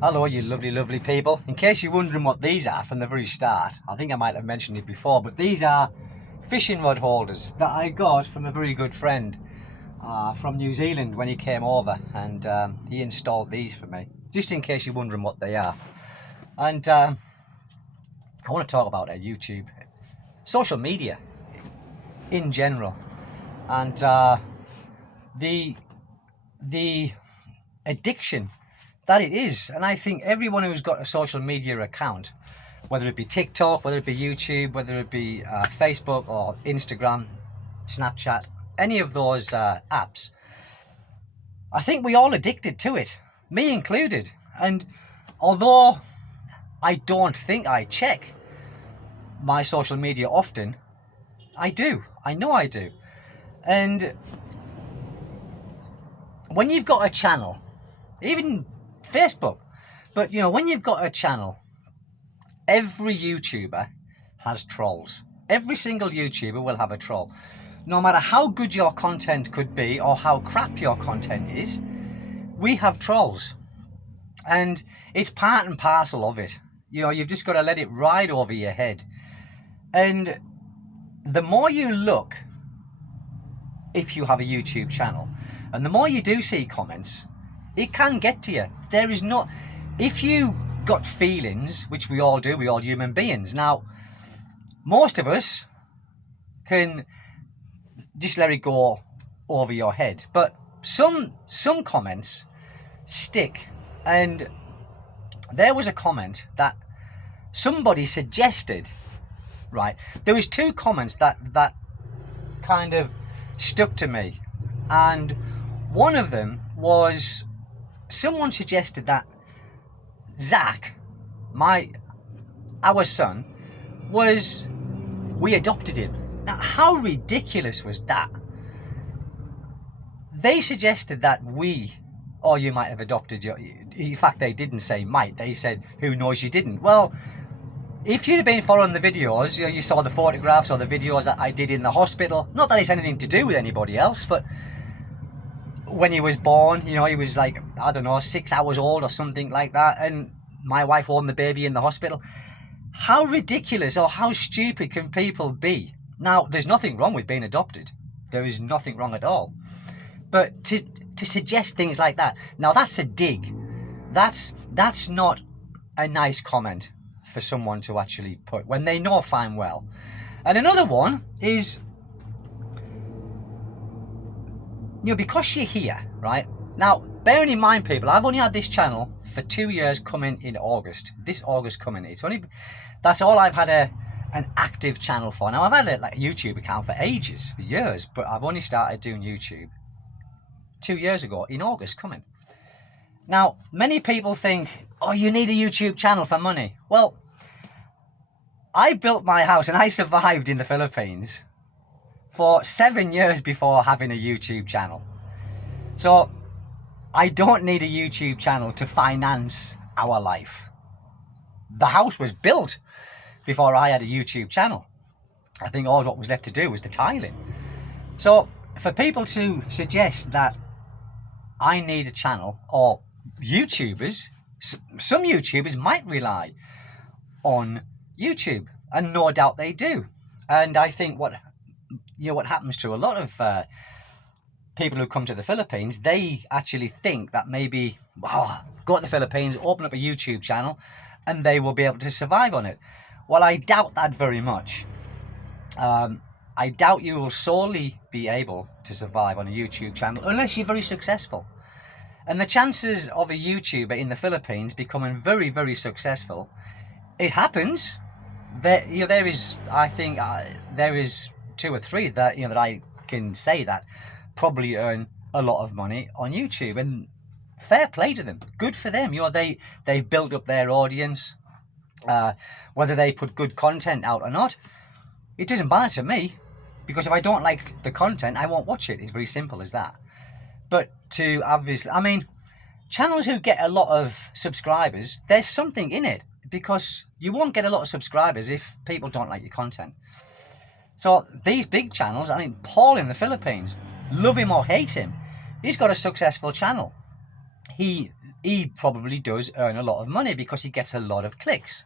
Hello, you lovely, lovely people. In case you're wondering what these are from the very start, I think I might have mentioned it before, but these are fishing rod holders that I got from a very good friend from New Zealand when he came over, and he installed these for me, just in case you're wondering what they are. And I want to talk about YouTube, social media in general, and the addiction that it is. And I think everyone who's got a social media account, whether it be TikTok, whether it be YouTube, whether it be Facebook or Instagram, Snapchat, any of those apps, I think we all addicted to it, me included. And although I don't think I check my social media often, I do. I know I do. And when you've got a channel, even Facebook, but when you've got a channel, every YouTuber has trolls. Every single YouTuber will have a troll. No matter how good your content could be or how crap your content is, we have trolls. And it's part and parcel of it. You've just got to let it ride over your head. And the more you look, if you have a YouTube channel, and the more you do see comments, it can get to you. There is not, if you got feelings, which we all do, we all human beings. Now, most of us can just let it go over your head, but some comments stick. And there was a comment that somebody suggested, right? There was two comments that kind of stuck to me, and one of them was, someone suggested that Zach, our son, we adopted him. Now, how ridiculous was that? They suggested that you might have adopted your. In fact, they didn't say might. They said, who knows you didn't. Well, if you'd have been following the videos, you saw the photographs or the videos that I did in the hospital. Not that it's anything to do with anybody else, but when he was born, he was like, I don't know, 6 hours old or something like that, and my wife holding the baby in the hospital. How ridiculous or how stupid can people be? Now, there's nothing wrong with being adopted. There is nothing wrong at all. But to suggest things like that, now that's a dig. That's not a nice comment for someone to actually put when they know fine well. And another one is, because you're here, right? Now, bearing in mind, people, I've only had this channel for 2 years coming in August. This August coming. That's all I've had an active channel for. Now, I've had a YouTube account for ages, for years, but I've only started doing YouTube 2 years ago in August coming. Now, many people think, oh, you need a YouTube channel for money. Well, I built my house and I survived in the Philippines for 7 years before having a YouTube channel. So I don't need a YouTube channel to finance our life. The house was built before I had a YouTube channel. I think all what was left to do was the tiling. So for people to suggest that I need a channel, or YouTubers, some YouTubers might rely on YouTube, and no doubt they do. And I think what happens to a lot of people who come to the Philippines, they actually think that maybe, go to the Philippines, open up a YouTube channel, and they will be able to survive on it. Well, I doubt that very much. I doubt you will solely be able to survive on a YouTube channel unless you're very successful. And the chances of a YouTuber in the Philippines becoming very, very successful, it happens. There is 2 or 3 that that I can say that probably earn a lot of money on YouTube, and fair play to them. Good for them. They've built up their audience. Whether they put good content out or not, it doesn't matter to me, because if I don't like the content, I won't watch it. It's very simple as that. But to obviously, channels who get a lot of subscribers, there's something in it, because you won't get a lot of subscribers if people don't like your content. So these big channels, Paul in the Philippines, love him or hate him, he's got a successful channel. He he probably does earn a lot of money because he gets a lot of clicks.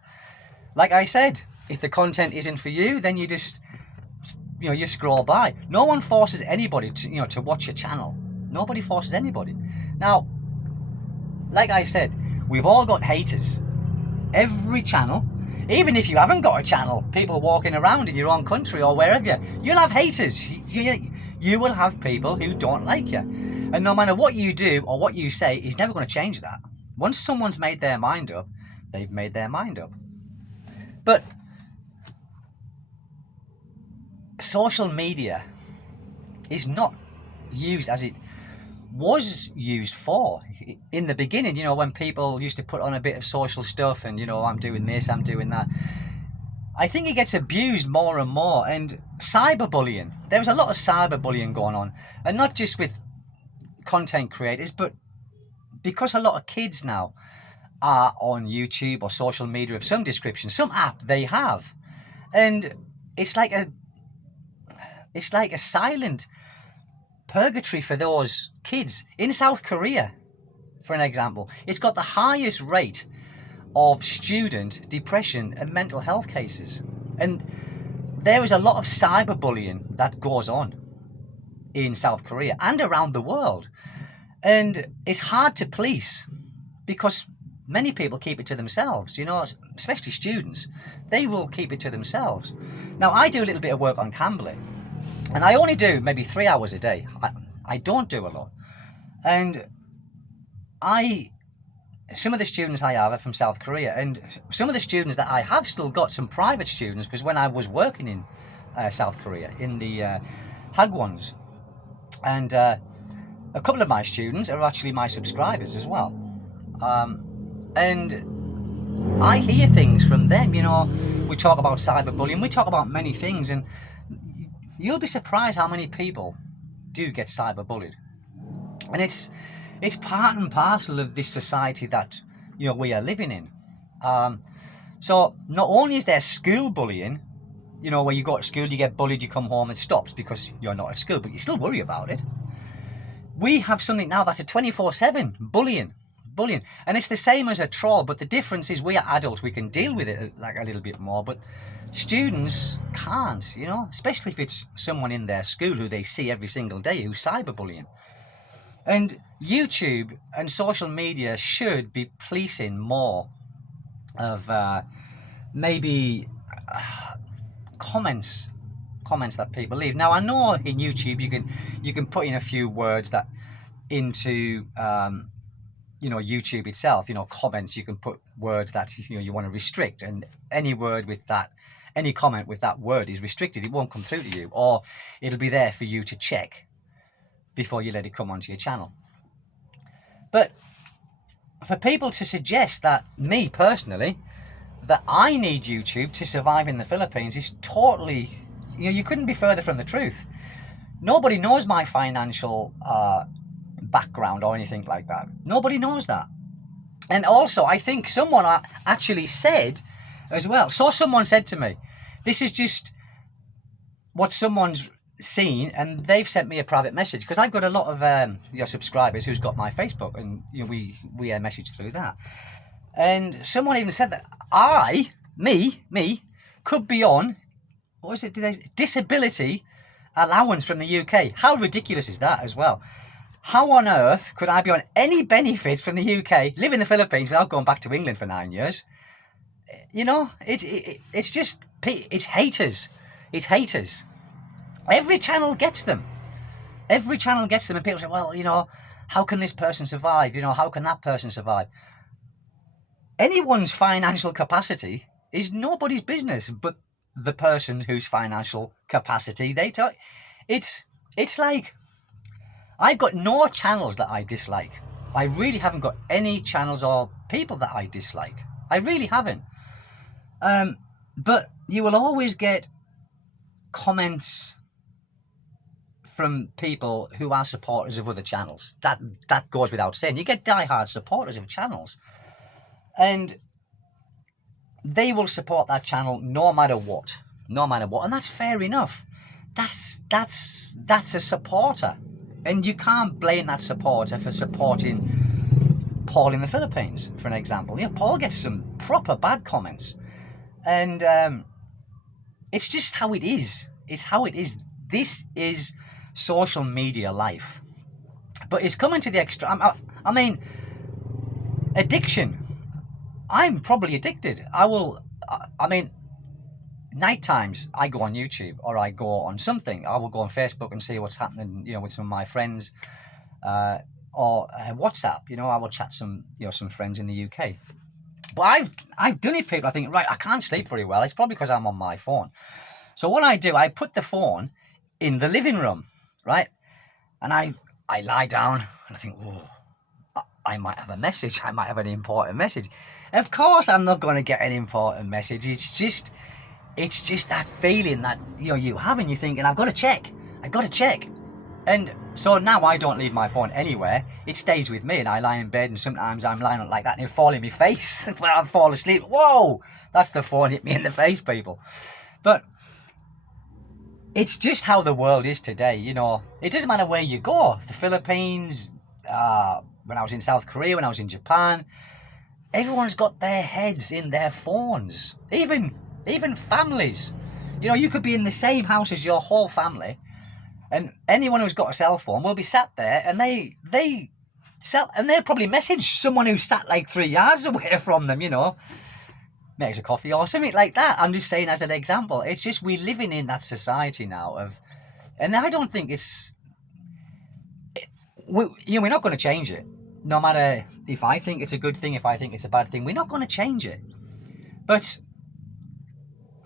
Like I said, if the content isn't for you, then you just, you scroll by. No one forces anybody to, to watch your channel. Nobody forces anybody. Now, like I said, we've all got haters. Every channel, even if you haven't got a channel, people walking around in your own country or wherever, you'll have haters. You will have people who don't like you. And no matter what you do or what you say, it's never going to change that. Once someone's made their mind up, they've made their mind up. But social media is not used as it was used for in the beginning. When people used to put on a bit of social stuff and I'm doing this, I'm doing that, I think it gets abused more and more. And cyberbullying, there was a lot of cyberbullying going on, and not just with content creators, but because a lot of kids now are on YouTube or social media of some description, some app they have, and it's like a silent purgatory for those kids. In South Korea, for an example, it's got the highest rate of student depression and mental health cases. And there is a lot of cyberbullying that goes on in South Korea and around the world. And it's hard to police because many people keep it to themselves, especially students. They will keep it to themselves. Now, I do a little bit of work on Cambly, and I only do maybe 3 hours a day. I don't do a lot. And some of the students I have are from South Korea, and some of the students that I have still got some private students, because when I was working in South Korea, in the Hagwons, and a couple of my students are actually my subscribers as well. And I hear things from them, we talk about cyberbullying, we talk about many things, and you'll be surprised how many people do get cyberbullied. And it's part and parcel of this society that we are living in. So not only is there school bullying, where you go to school, you get bullied, you come home, it stops because you're not at school, but you still worry about it. We have something now that's a 24/7 bullying, and it's the same as a troll, but the difference is we are adults, we can deal with it like a little bit more, but students can't, especially if it's someone in their school who they see every single day who's cyberbullying. And YouTube and social media should be policing more of maybe comments that people leave. Now, I know in YouTube you can put in a few words that into YouTube itself, comments, you can put words that you want to restrict, and any comment with that word is restricted. It won't come through to you, or it'll be there for you to check before you let it come onto your channel. But for people to suggest that, me personally, that I need YouTube to survive in the Philippines is totally, you couldn't be further from the truth. Nobody knows my financial background or anything like that. Nobody knows that. And also, I think someone actually said as well, so someone said to me, this is just what someone's seen, and they've sent me a private message, because I've got a lot of your subscribers who's got my Facebook, and we message through that. And someone even said that me could be on, what is it, disability allowance from the UK. How ridiculous is that as well? How on earth could I be on any benefits from the UK, live in the Philippines without going back to England for 9 years? It's just, it's haters. It's haters. Every channel gets them. And people say, well, how can this person survive? How can that person survive? Anyone's financial capacity is nobody's business but the person whose financial capacity they talk. It's like, I've got no channels that I dislike. I really haven't got any channels or people that I dislike. I really haven't. But you will always get comments from people who are supporters of other channels. That goes without saying. You get diehard supporters of channels, and they will support that channel no matter what, and that's fair enough. That's a supporter, and you can't blame that supporter for supporting Paul in the Philippines, for an example. Paul gets some proper bad comments. And it's just how it is. It's how it is. This is social media life. But it's coming to the extreme. I mean, addiction. I'm probably addicted. I mean, night times I go on YouTube or I go on something. I will go on Facebook and see what's happening, with some of my friends, or WhatsApp. I will chat some friends in the UK. But I've done it, people. I think, right, I can't sleep very well. It's probably because I'm on my phone. So what I do, I put the phone in the living room, right? And I lie down and I think, oh, I might have a message. I might have an important message. Of course, I'm not going to get an important message. It's just that feeling that you have, and you're thinking, I've got to check. And so now I don't leave my phone anywhere. It stays with me, and I lie in bed, and sometimes I'm lying like that and it'll fall in my face when I fall asleep. Whoa, that's the phone hit me in the face, people. But it's just how the world is today. It doesn't matter where you go. The Philippines, when I was in South Korea, when I was in Japan, everyone's got their heads in their phones. Even families. You could be in the same house as your whole family, and anyone who's got a cell phone will be sat there, and they'll probably message someone who's sat like 3 yards away from them, makes a coffee or something like that. I'm just saying as an example. It's just we're living in that society now and I don't think we're not going to change it. No matter if I think it's a good thing, if I think it's a bad thing, we're not going to change it. But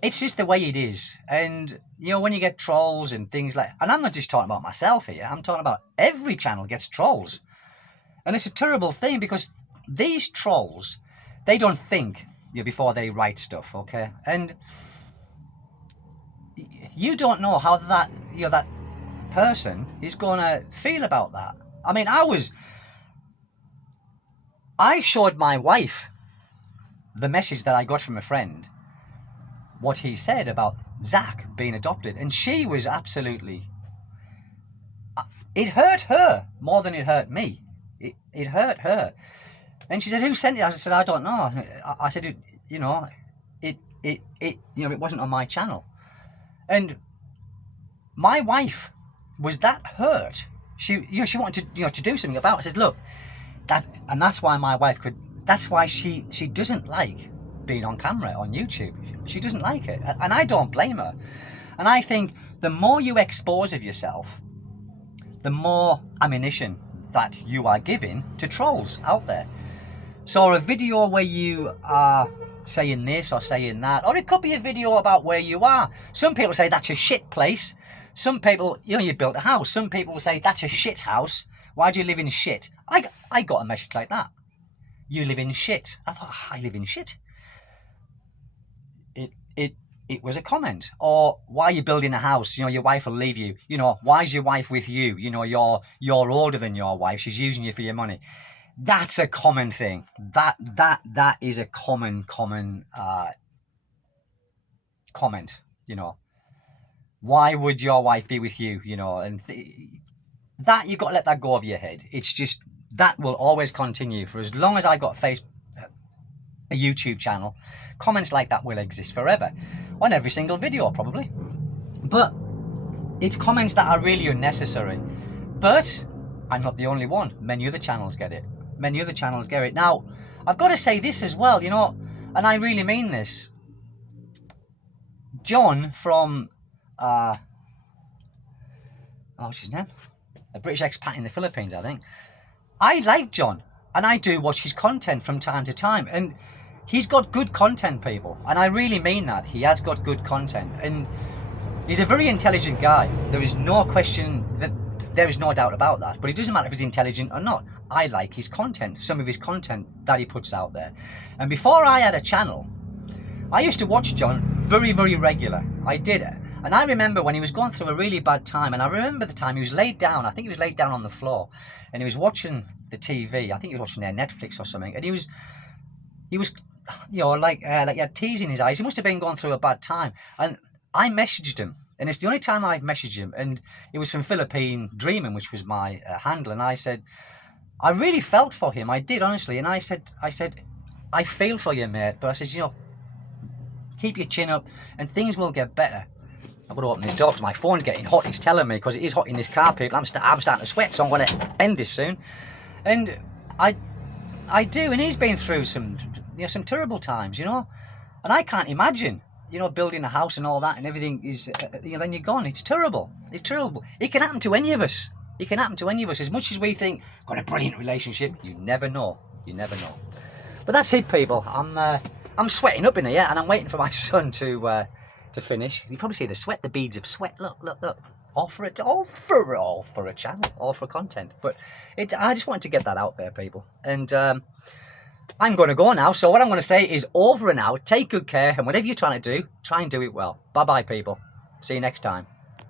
it's just the way it is. And, when you get trolls and things like... And I'm not just talking about myself here. I'm talking about every channel gets trolls. And it's a terrible thing because these trolls, they don't think before they write stuff, okay? And you don't know how that person is going to feel about that. I mean, I showed my wife the message that I got from a friend, what he said about Zach being adopted, and she was absolutely... It hurt her more than it hurt me. It hurt her. And she said, who sent it? I said, I don't know. I said, it wasn't on my channel. And my wife was that hurt. She wanted to do something about it. I said, look, that's why my wife that's why she doesn't like being on camera on YouTube. She doesn't like it. And I don't blame her. And I think the more you expose of yourself, the more ammunition that you are giving to trolls out there. So a video where you are saying this or saying that, or it could be a video about where you are. Some people say that's a shit place. Some people, you built a house. Some people will say that's a shit house. Why do you live in shit? I got a message like that. You live in shit. I thought, I live in shit. It was a comment. Or why are you building a house? Your wife will leave you. Why is your wife with you? You're older than your wife. She's using you for your money. That's a common thing. That is a common comment. Why would your wife be with you? And that you've got to let that go of your head. It's just that will always continue for as long as I got a YouTube channel. Comments like that will exist forever on every single video probably. But it's comments that are really unnecessary. But I'm not the only one. Many other channels get it. Now, I've got to say this as well, and I really mean this. John from, what's his name? A British expat in the Philippines, I think. I like John, and I do watch his content from time to time, and he's got good content, people, and I really mean that. He has got good content, and he's a very intelligent guy. There is no question that... There is no doubt about that. But it doesn't matter if he's intelligent or not. I like his content, some of his content that he puts out there. And before I had a channel, I used to watch John very, very regular. I did. And I remember when he was going through a really bad time, and I remember the time he was laid down. I think he was laid down on the floor, and he was watching the TV. I think he was watching their Netflix or something. And he was like he had tears in his eyes. He must have been going through a bad time. And I messaged him. And it's the only time I've messaged him, and it was from Philippine Dreaming, which was my handle. And I said, I really felt for him. I did, honestly. And I said, I feel for you, mate. But I said, you know, keep your chin up and things will get better. I've got to open this door because my phone's getting hot. It's telling me, because it is hot in this car, people. I'm starting to sweat, so I'm going to end this soon. And I do, and he's been through some terrible times, you know. And I can't imagine, you know, building a house and all that, and everything is, you know, then you're gone. It's terrible. It's terrible. It can happen to any of us. It can happen to any of us. As much as we think, got a brilliant relationship, you never know. You never know. But that's it, people. I'm sweating up in here, and I'm waiting for my son to finish. You probably see the sweat, the beads of sweat. Look. All for a channel, all for content. But I just wanted to get that out there, people. And I'm going to go now. So what I'm going to say is over and out. Take good care, and whatever you're trying to do, try and do it well. Bye-bye, people. See you next time.